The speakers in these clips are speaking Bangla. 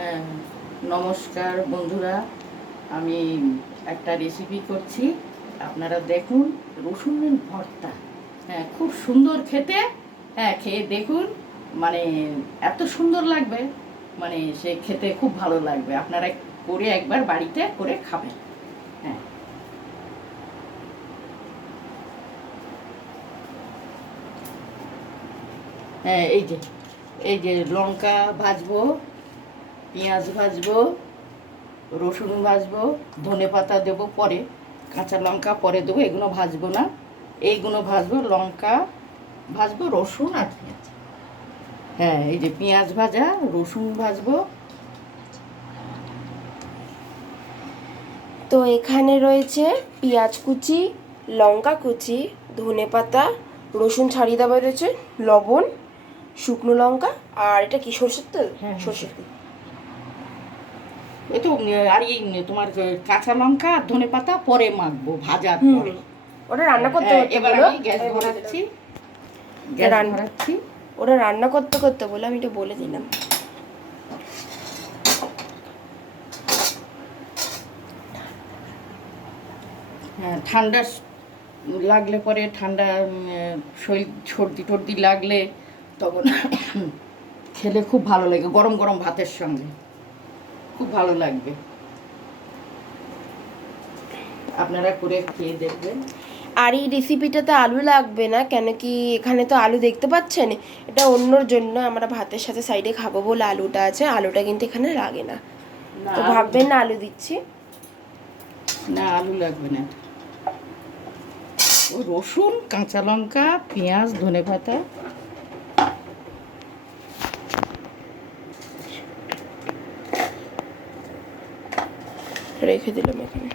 হ্যাঁ, নমস্কার বন্ধুরা। আমি একটা রেসিপি করছি, আপনারা দেখুন। রসুনের ভর্তা, হ্যাঁ, খুব সুন্দর খেতে। হ্যাঁ, খেয়ে দেখুন, মানে এত সুন্দর লাগবে, মানে সে খেতে খুব ভালো লাগবে। আপনারা করে একবার বাড়িতে করে খাবেন। হ্যাঁ, হ্যাঁ, এই যে লঙ্কা ভাজবো, পেঁয়াজ ভাজবো, রসুন ভাজবো, ধনে পাতা দেবো পরে, কাঁচা লঙ্কা পরে দেবো, এগুলো ভাজবো না। এইগুলো ভাজবো, লঙ্কা ভাজবো, রসুন আর পেঁয়াজ। হ্যাঁ, এই যে পেঁয়াজ ভাজা, রসুন ভাজবো। তো এখানে রয়েছে পেঁয়াজ কুচি, লঙ্কা কুচি, ধনেপাতা, রসুন ছাড়িয়ে দেওয়া রয়েছে, লবণ, শুকনো লঙ্কা, আর এটা কি সরষের তেল? হ্যাঁ, সরষের তেল। এই তো আর এই তোমার কাঁচা লঙ্কা আর ধনে পাতা পরে মাখবো, ভাজার পরে। ওটা রান্না করতে করতে এবার বলো। আমি গ্যাস ধরাচ্ছি, ওটা রান্না করতে করতে বলে আমি এটা বলে দিলাম। হ্যাঁ, ঠান্ডা লাগলে পরে, ঠান্ডা শরীর সর্দি টর্দি লাগলে তখন খেলে খুব ভালো লাগে, গরম গরম ভাতের সঙ্গে খুব ভালো লাগবে। আপনারা করে খেয়ে দেখবেন। আর এই রেসিপিটাতে আলু লাগবে না, কেন কি এখানে তো আলু দেখতে পাচ্ছেন। এটা অন্যর জন্য, আমরা ভাতের সাথে সাইডে খাবো বলে আলুটা আছে, আলুটা কিন্তু এখানে লাগে না। তো ভাববেন না আলু দিচ্ছি। না, আলু লাগবে না। ও রসুন, কাঁচা লঙ্কা, পেঁয়াজ, ধনে পাতা। রেখে দিলাম এখানে।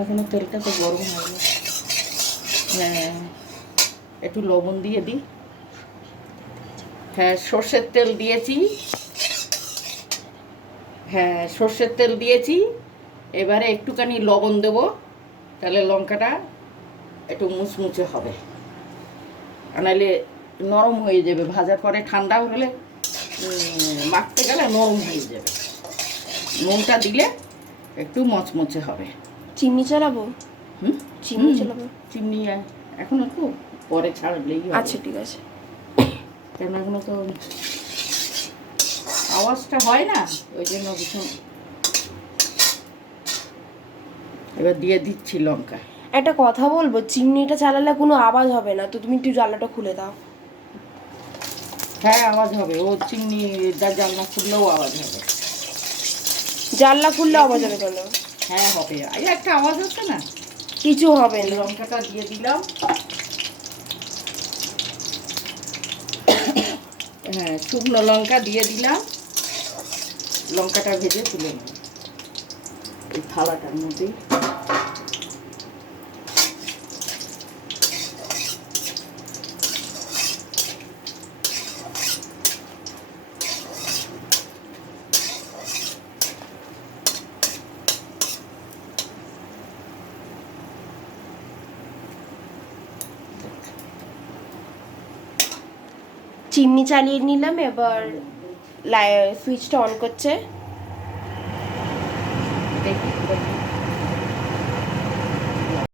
এখনো তেলটা তো গরম হয়নি। হ্যাঁ, একটু লবণ দিয়ে দিই। হ্যাঁ, সর্ষের তেল দিয়েছি। হ্যাঁ, সর্ষের তেল দিয়েছি। এবারে একটুখানি লবণ দেবো, তাহলে লঙ্কাটা একটু মুচমুচে হবে, নাহলে নরম হয়ে যাবে। ভাজার পরে ঠান্ডা হলে মাখতে গেলে নরম হয়ে যাবে। নুনটা দিলে একটু মচমচে হবে। চিনি চালাবো? চিনি চালাবো? চিনি এখন একটু পরে ছাড়লেই হবে। আচ্ছা, ঠিক আছে। কেন এখনো তো আওয়াজটা হয় না, ওই জন্য ভীষণ। এবার দিয়ে দিচ্ছি লঙ্কা। একটা কথা বলবো, চিমনিটা চালালে কোনো আওয়াজ হবে না, তো তুমি একটু জানলাটা খুলে দাও। হ্যাঁ, আওয়াজ হবে। ও চিমনি জানলা খুললেও আওয়াজ হবে। জানলা খুললে আওয়াজ হবে কেন? হ্যাঁ, হবে। এই একটা আওয়াজ হচ্ছে না, কিছু হবে না। লঙ্কাটা দিয়ে দিলাম। হ্যাঁ, শুকনো লঙ্কা দিয়ে দিলাম। লঙ্কাটা ভেজে তুলে নেব এই থালাটার মধ্যে। চিমনি চালিয়ে নিলাম, এবার সুইচটা অন করছে।